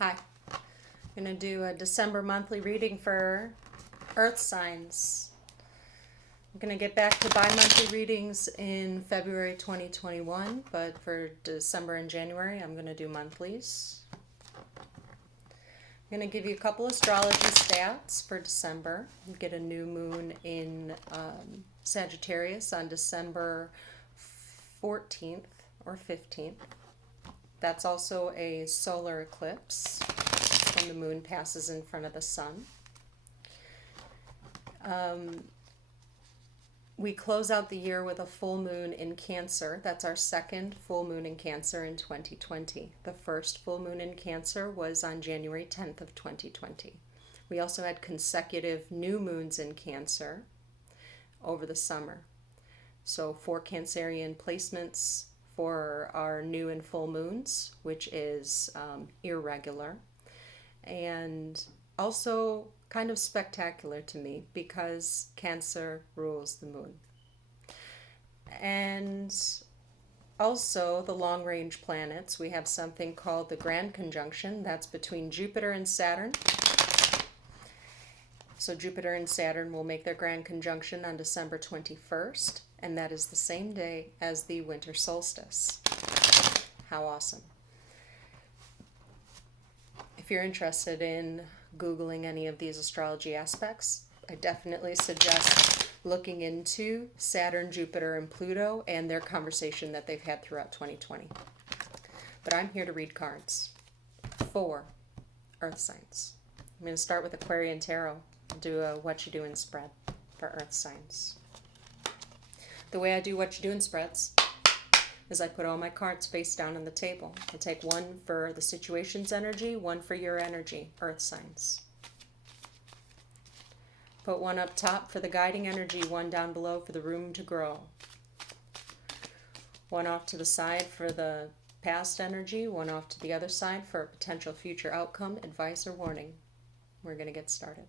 Hi. I'm going to do a December monthly reading for Earth signs. I'm going to get back to bi-monthly readings in February 2021, but for December and January, I'm going to do monthlies. I'm going to give you a couple astrology stats for December. You get a new moon in Sagittarius on December 14th or 15th. That's also a solar eclipse when the moon passes in front of the sun. We close out the year with a full moon in Cancer. That's our second full moon in Cancer in 2020. The first full moon in Cancer was on January 10th of 2020. We also had consecutive new moons in Cancer over the summer. So 4 Cancerian placements for our new and full moons, which is irregular. And also kind of spectacular to me because Cancer rules the moon. And also the long range planets, we have something called the Grand Conjunction. That's between Jupiter and Saturn. So Jupiter and Saturn will make their Grand Conjunction on December 21st, and that is the same day as the winter solstice. How awesome. If you're interested in Googling any of these astrology aspects, I definitely suggest looking into Saturn, Jupiter, and Pluto and their conversation that they've had throughout 2020. But I'm here to read cards for Earth signs. I'm going to start with Aquarian Tarot and do a Whatchadoin Spread for Earth signs. The way I do Whatchadoin Spreads is I put all my cards face down on the table. I take one for the situation's energy, one for your energy, Earth signs. Put one up top for the guiding energy, one down below for the room to grow. One off to the side for the past energy, one off to the other side for a potential future outcome, advice, or warning. We're going to get started.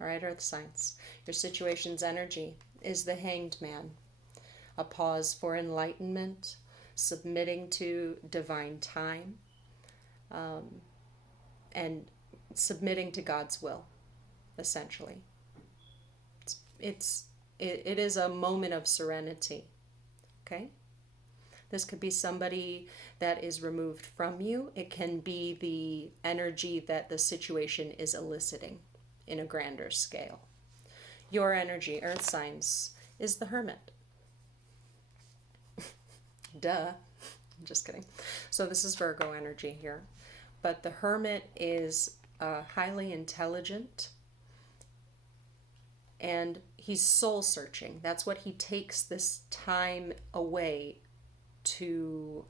All right, Earth signs. Your situation's energy is the Hanged Man. A pause for enlightenment, submitting to divine time, and submitting to God's will, essentially. It is a moment of serenity, okay? This could be somebody that is removed from you. It can be the energy that the situation is eliciting in a grander scale. Your energy, Earth signs, is the Hermit. Duh. I'm just kidding. So this is Virgo energy here. But the Hermit is highly intelligent, and he's soul searching. That's what he takes this time away to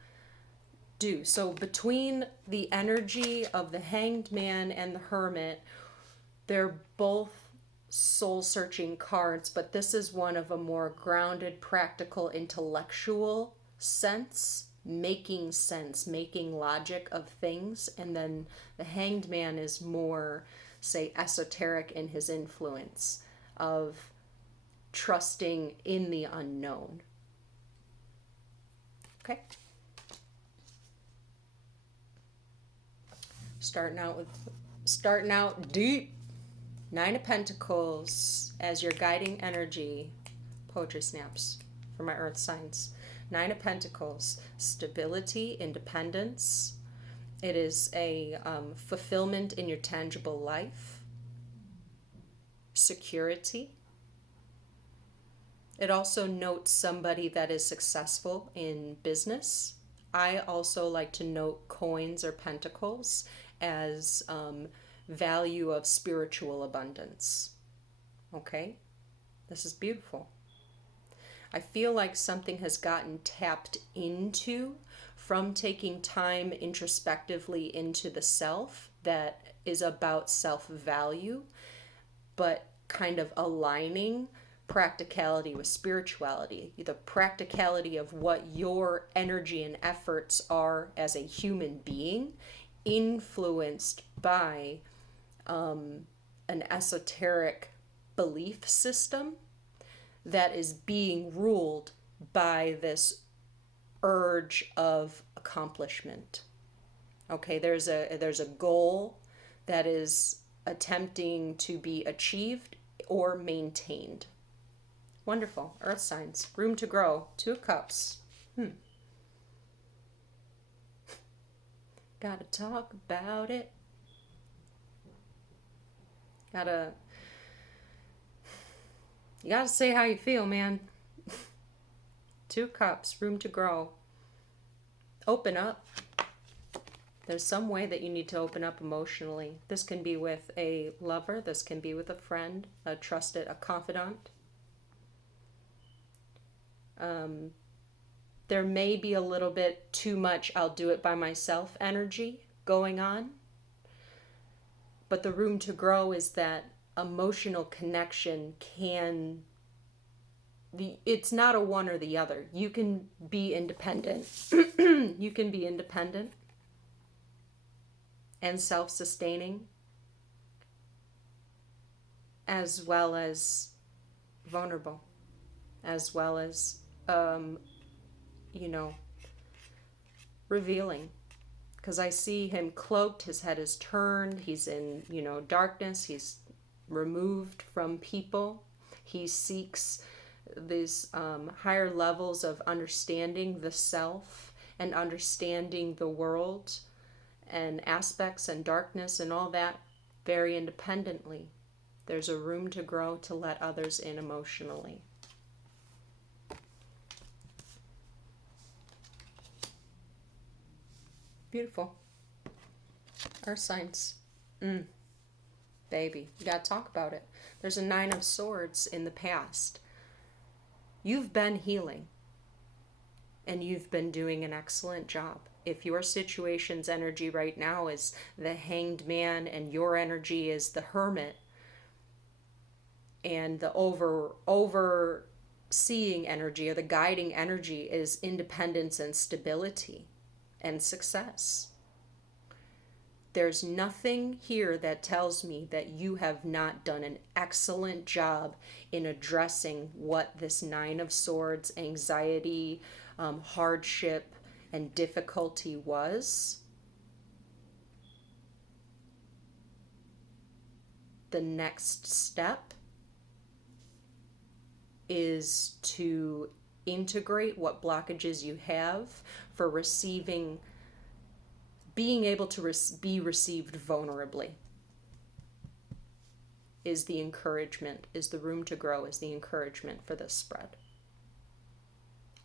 do. So between the energy of the Hanged Man and the Hermit, they're both soul searching cards, but this is one of a more grounded, practical, intellectual sense, making sense, making logic of things. And then the Hanged Man is more, say, esoteric in his influence of trusting in the unknown. Okay? Starting out deep. 9 of Pentacles as your guiding energy. Poetry snaps for my Earth signs. 9 of Pentacles, stability, independence. It is a fulfillment in your tangible life. Security. It also notes somebody that is successful in business. I also like to note coins or pentacles as value of spiritual abundance. Okay? This is beautiful. I feel like something has gotten tapped into from taking time introspectively into the self that is about self-value, but kind of aligning practicality with spirituality. The practicality of what your energy and efforts are as a human being, influenced by an esoteric belief system that is being ruled by this urge of accomplishment. Okay, there's a goal that is attempting to be achieved or maintained. Wonderful. Earth signs. Room to grow. Two of Cups. Gotta talk about it. Gotta You gotta say how you feel, man. Two of Cups. Room to grow. Open up. There's some way that you need to open up emotionally. This can be with a lover. This can be with a friend, a trusted, a confidant. There may be a little bit too much I'll do it by myself energy going on. But the room to grow is that emotional connection it's not a one or the other. You can be independent. You can be independent and self-sustaining, as well as vulnerable, as well as, revealing. Because I see him cloaked, his head is turned, he's in, darkness, he's removed from people. He seeks these higher levels of understanding the self and understanding the world and aspects and darkness and all that very independently. There's a room to grow to let others in emotionally. Beautiful. Earth signs. Baby, you gotta talk about it. There's a 9 of Swords in the past. You've been healing, and you've been doing an excellent job. If your situation's energy right now is the Hanged Man and your energy is the Hermit, and the overseeing energy or the guiding energy is independence and stability and success. There's nothing here that tells me that you have not done an excellent job in addressing what this 9 of Swords, anxiety, hardship, and difficulty was. The next step is to integrate what blockages you have for receiving, being able to be received vulnerably is the encouragement, is the room to grow, is the encouragement for this spread.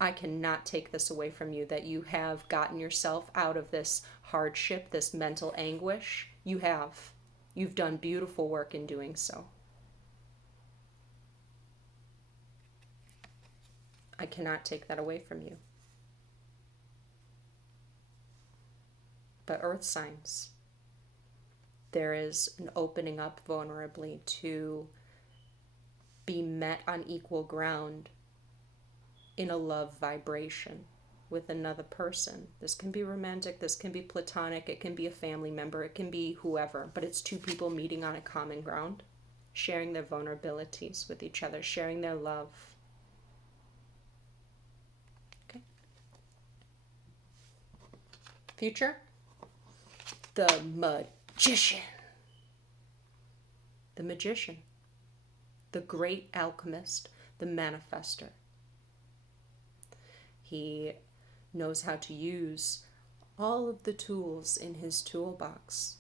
I cannot take this away from you, that you have gotten yourself out of this hardship, this mental anguish. You have. You've done beautiful work in doing so. I cannot take that away from you. But earth signs, there is an opening up vulnerably to be met on equal ground in a love vibration with another person. This can be romantic, this can be platonic, it can be a family member, it can be whoever, but it's two people meeting on a common ground, sharing their vulnerabilities with each other, sharing their love. Okay. Future? The magician. The magician. The great alchemist, the manifester. He knows how to use all of the tools in his toolbox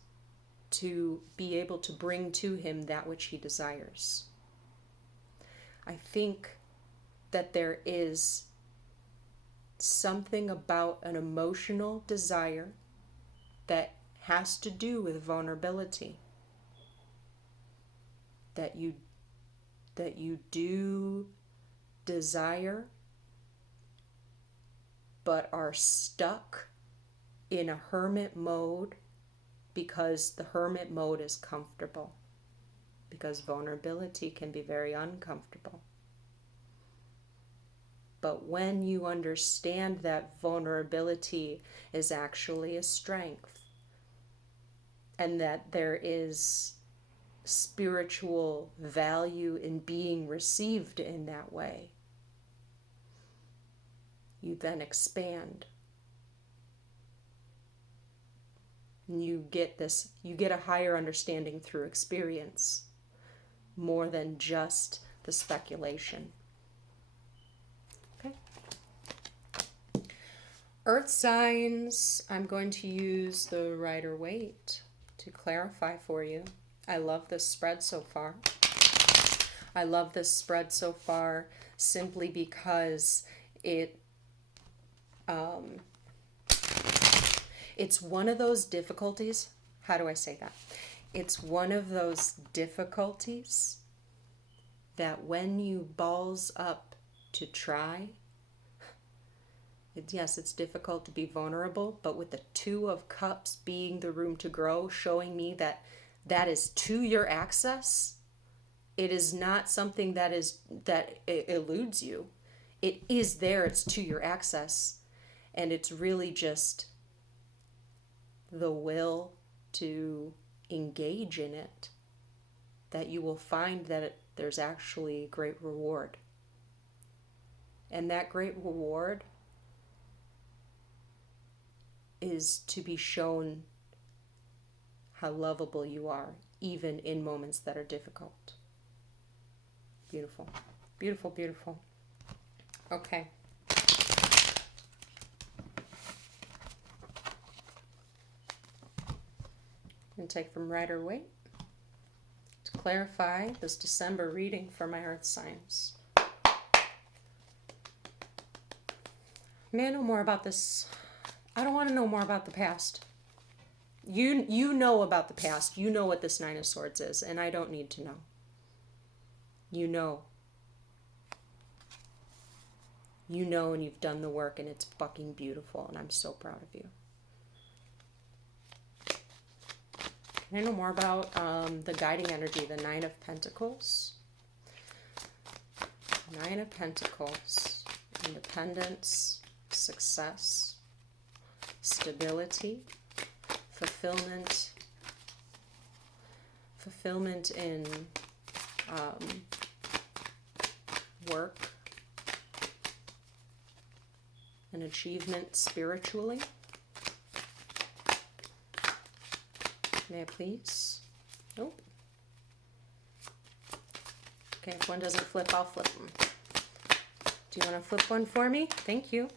to be able to bring to him that which he desires. I think that there is something about an emotional desire that has to do with vulnerability, that you do desire but are stuck in a hermit mode because the hermit mode is comfortable, because vulnerability can be very uncomfortable. But when you understand that vulnerability is actually a strength, and that there is spiritual value in being received in that way, you then expand. And you get a higher understanding through experience, more than just the speculation. Okay. Earth signs, I'm going to use the Rider Waite to clarify for you. I love this spread so far. I love this spread so far simply because it's one of those difficulties. How do I say that? It's one of those difficulties that when you balls up to try, yes, it's difficult to be vulnerable, but with the Two of Cups being the room to grow, showing me that that is to your access, it is not something that eludes you. It is there, it's to your access, and it's really just the will to engage in it that you will find that there's actually great reward. And that great reward is to be shown how lovable you are, even in moments that are difficult. Beautiful, beautiful, beautiful. Okay. And take from Rider Waite to clarify this December reading for my earth signs. May I know more about this? I don't want to know more about the past. You know about the past. You know what this Nine of Swords is, and I don't need to know. You know. You know, and you've done the work, and it's fucking beautiful, and I'm so proud of you. Can I know more about the guiding energy, the Nine of Pentacles? Nine of Pentacles, independence, success, stability, fulfillment in work, and achievement spiritually. May I please? Nope. Okay, if one doesn't flip, I'll flip them. Do you want to flip one for me? Thank you.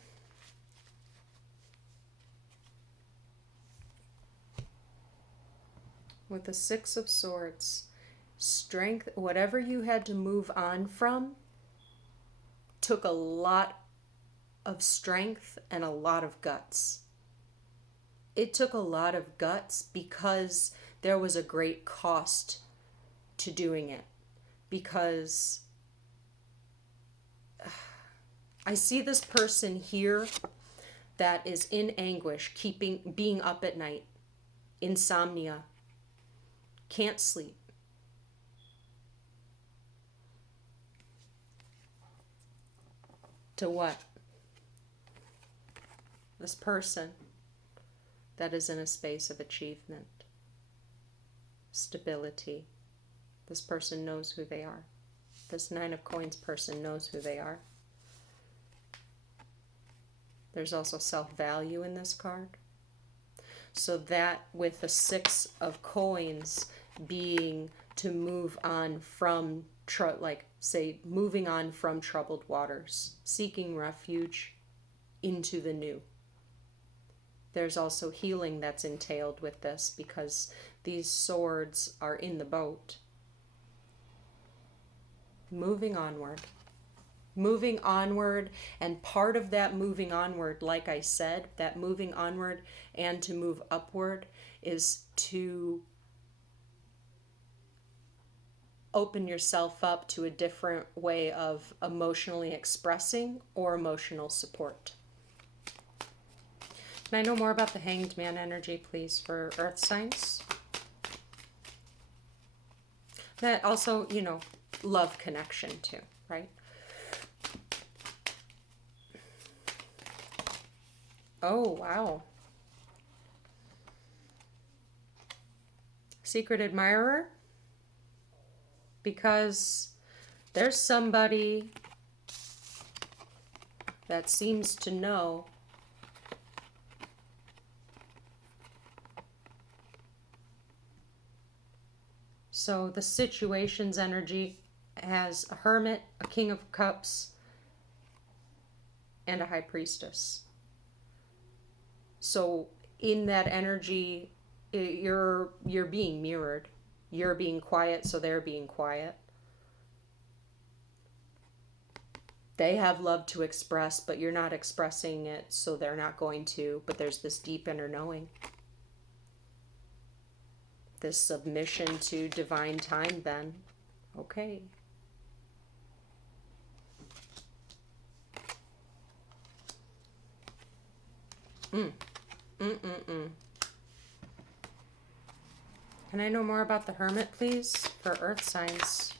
With the Six of Swords, strength, whatever you had to move on from, took a lot of strength and a lot of guts. It took a lot of guts because there was a great cost to doing it. Because I see this person here that is in anguish, being up at night, insomnia, can't sleep. To what? This person that is in a space of achievement, stability. This person knows who they are. This Nine of Coins person knows who they are. There's also self-value in this card. So that with the Six of Coins being to move on from, moving on from troubled waters, seeking refuge into the new. There's also healing that's entailed with this because these swords are in the boat. Moving onward. Moving onward, and part of that moving onward, like I said, that moving onward and to move upward is to open yourself up to a different way of emotionally expressing or emotional support. Can I know more about the Hanged Man energy, please, for earth signs? That also, love connection too, right? Oh, wow. Secret admirer? Because there's somebody that seems to know So the situation's energy has a hermit, a king of cups, and a high priestess. So in that energy, you're being mirrored. You're being quiet, so they're being quiet. They have love to express, but you're not expressing it, so they're not going to. But there's this deep inner knowing. This submission to divine time, then. Okay. Can I know more about the Hermit, please, for Earth signs?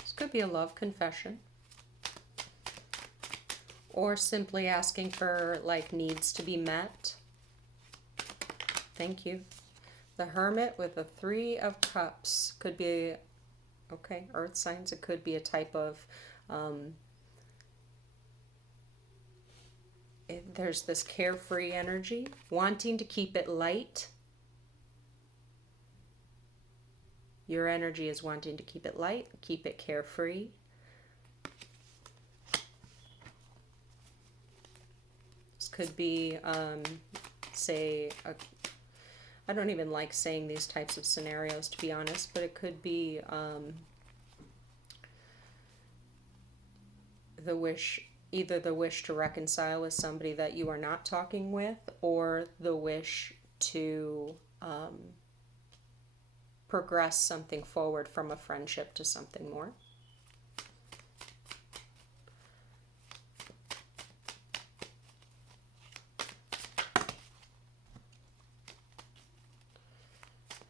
This could be a love confession. Or simply asking for, like, needs to be met. Thank you. The Hermit with the Three of Cups could be, okay, Earth signs. It could be a type of, there's this carefree energy, wanting to keep it light. Your energy is wanting to keep it light, keep it carefree. This could be, say, I don't even like saying these types of scenarios, to be honest, but it could be the wish, either the wish to reconcile with somebody that you are not talking with, or the wish to progress something forward from a friendship to something more.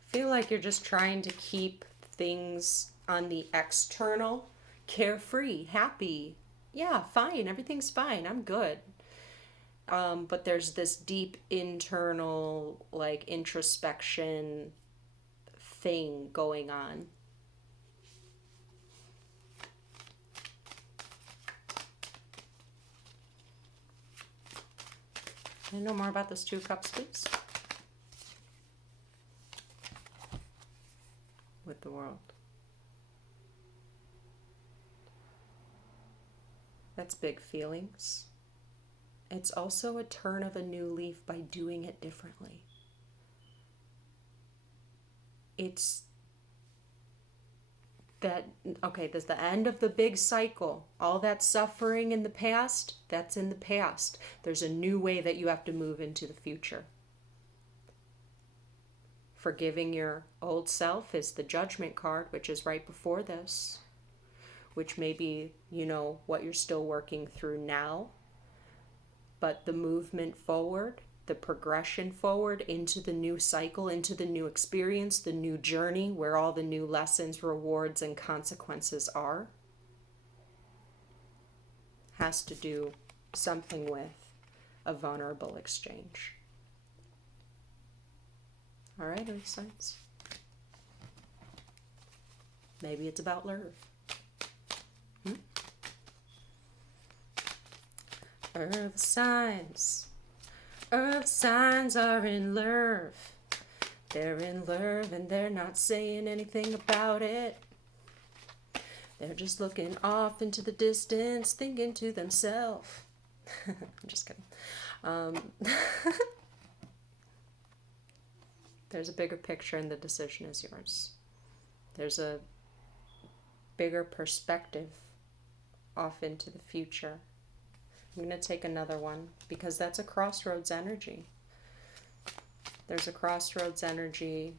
Feel like you're just trying to keep things on the external carefree, happy. Yeah, fine, everything's fine, I'm good. But there's this deep internal, like, introspection thing going on. Can I know more about this Two of Cups, please? With the World. That's big feelings. It's also a turn of a new leaf by doing it differently. It's that, okay, there's the end of the big cycle. All that suffering in the past, that's in the past. There's a new way that you have to move into the future. Forgiving your old self is the Judgment card, which is right before this, which may be, you know, what you're still working through now. But the movement forward, the progression forward into the new cycle, into the new experience, the new journey where all the new lessons, rewards, and consequences are, has to do something with a vulnerable exchange. All right, Earth signs. Maybe it's about love. Earth signs. Earth signs are in love. They're in love and they're not saying anything about it. They're just looking off into the distance, thinking to themselves. I'm just kidding. There's a bigger picture and the decision is yours. There's a bigger perspective off into the future. I'm going to take another one because that's a crossroads energy. There's a crossroads energy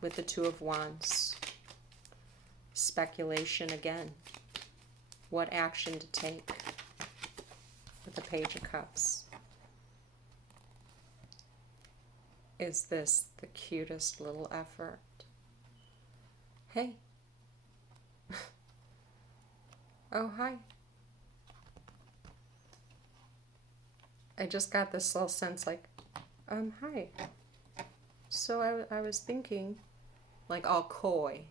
with the Two of Wands. Speculation again. What action to take with the Page of Cups. Is this the cutest little effort? Hey. Oh, hi. I just got this little sense like, hi. So I was thinking, like, all coy.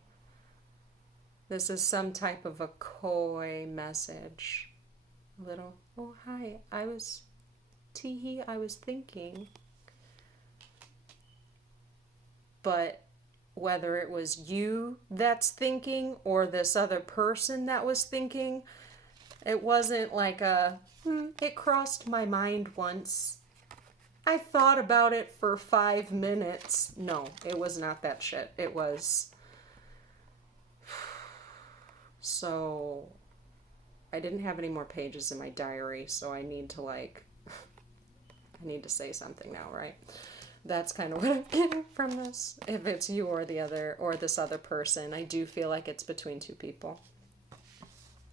This is some type of a coy message. A little, oh, hi. I was thinking. But whether it was you that's thinking or this other person that was thinking, it wasn't like it crossed my mind once. I thought about it for 5 minutes. No, it was not that shit. It was. So, I didn't have any more pages in my diary, so I need to I need to say something now, right? That's kind of what I'm getting from this. If it's you or this other person, I do feel like it's between two people.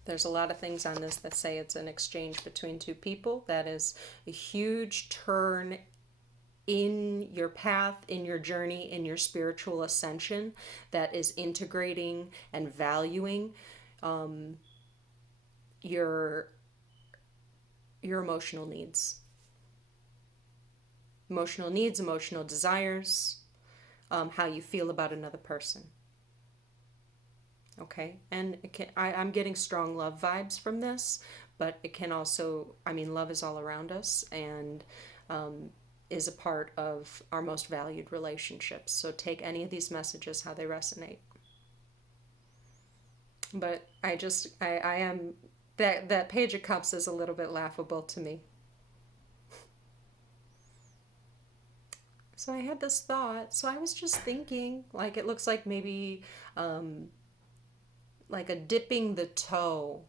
There's a lot of things on this that say it's an exchange between two people. That is a huge turn in your path, in your journey, in your spiritual ascension, that is integrating and valuing your emotional needs. Emotional needs, emotional desires, how you feel about another person. Okay, and I'm getting strong love vibes from this, but it can also, love is all around us and is a part of our most valued relationships. So take any of these messages how they resonate. But I am, that Page of Cups is a little bit laughable to me. So I had this thought. So I was just thinking, like, it looks like maybe like a dipping the toe.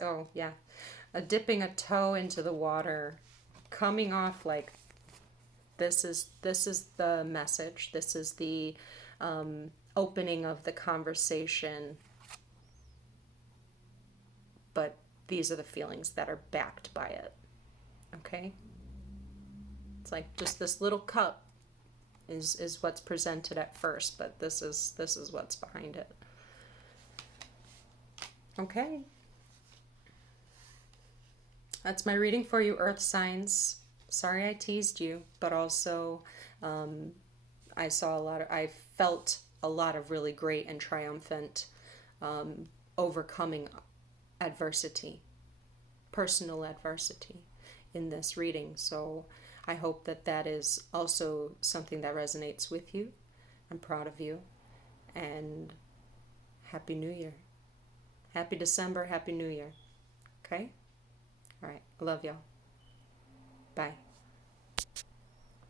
Oh, yeah. A dipping a toe into the water, coming off like this is the message. This is the opening of the conversation. But these are the feelings that are backed by it. Okay? It's like just this little cup is what's presented at first, but this is what's behind it. Okay. That's my reading for you, Earth signs. Sorry I teased you, but also I felt a lot of really great and triumphant overcoming adversity, personal adversity in this reading. So I hope that is also something that resonates with you. I'm proud of you. And Happy New Year. Happy December, Happy New Year. Okay? All right. I love y'all. Bye.